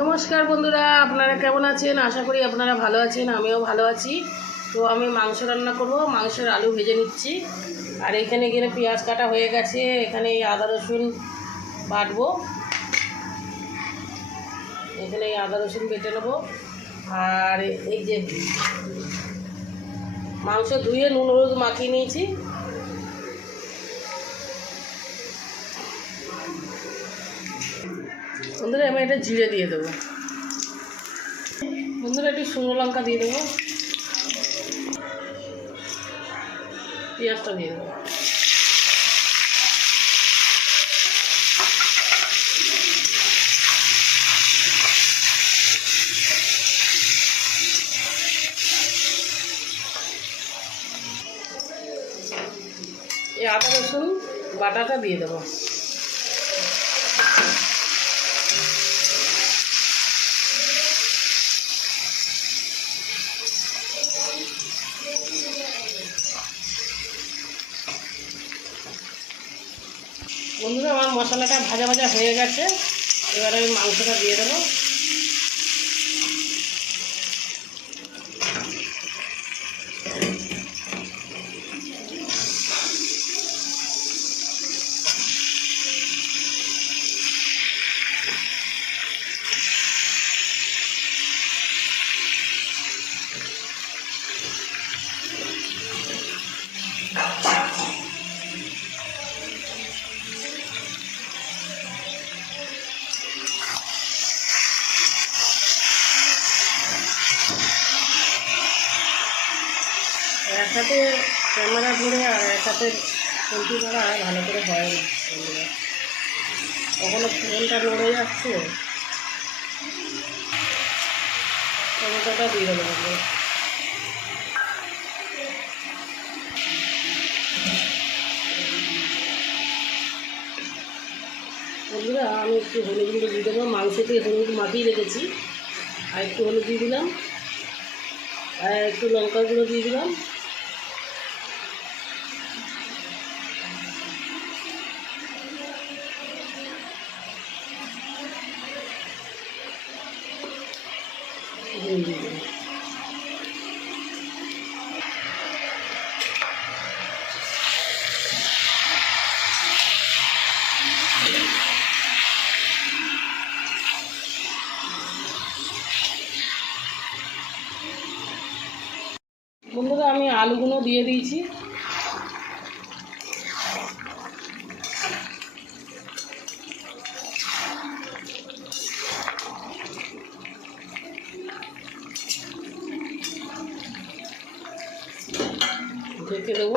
নমস্কার বন্ধুরা, আপনারা কেমন আছেন? আশা করি আপনারা ভালো আছেন, আমিও ভালো আছি। তো আমি মাংস রান্না করব, মাংসের আলু ভেজে নিচ্ছি। আর এখানে গেলে পেঁয়াজ কাটা হয়ে গেছে, এখানে আদা রসুন বাটবো, এখানে আদা রসুন বেটে নেবো। আর এই যে মাংস ধুয়ে নুন হলুদ মাখিয়ে নিয়েছি। বন্ধুরা আমি এটা জিরে দিয়ে দেবো, বন্ধুরা একটু শুকনো লঙ্কা দিয়ে দেবো, পেঁয়াজটা দিয়ে দেবো। এই আদা রসুন বাটাটা দিয়ে দেবো। বন্ধুরা আমার মশলাটা ভাজা ভাজা হয়ে গেছে, এবার আমি মাংসটা দিয়ে দেবো। একসাথে ক্যামেরা ধরে আর একসাথে ফোনটি করা ভালো করে হয় না, কখনো ফোনটা নড়ে যাচ্ছে। টমেটোটা দিয়ে দেবো। বন্ধুরা আমি একটু হলুদ গুঁড়ো দিয়ে দেবো, মাংসতে হলুদ মাখিয়ে রেখেছি, আর একটু হলুদ দিয়ে দিলাম, আর একটু লঙ্কা গুঁড়ো দিয়ে দিলাম। বন্ধুরা আমি আলুগুলো দিয়ে দিয়েছি। ঢেকে দেবো।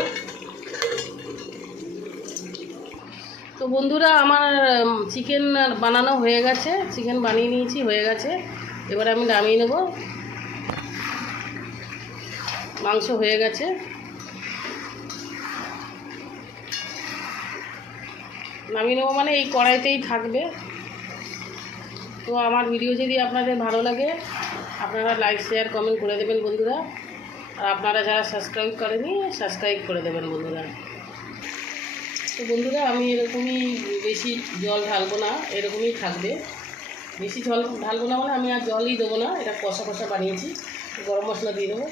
তো বন্ধুরা আমার চিকেন বানানো হয়ে গেছে, চিকেন বানিয়ে নিয়েছি, হয়ে গেছে। এবার আমি নামিয়ে নেব। মাংস হয়ে গেছে, নামিয়ে নেবো, মানে এই কড়াইতেই থাকবে। তো আমার ভিডিও যদি আপনাদের ভালো লাগে আপনারা লাইক শেয়ার কমেন্ট করে দেবেন বন্ধুরা। আর আপনারা যারা সাবস্ক্রাইব করেনি সাবস্ক্রাইব করে দেবেন বন্ধুরা। তো বন্ধুরা আমি এরকমই বেশি জল ঢালবো না, এরকমই থাকবে। বেশি জল ঢালবো না মানে আমি আর জলই দেবো না, এটা কষা কষা বানিয়েছি। গরম মশলা দিয়ে দেবো।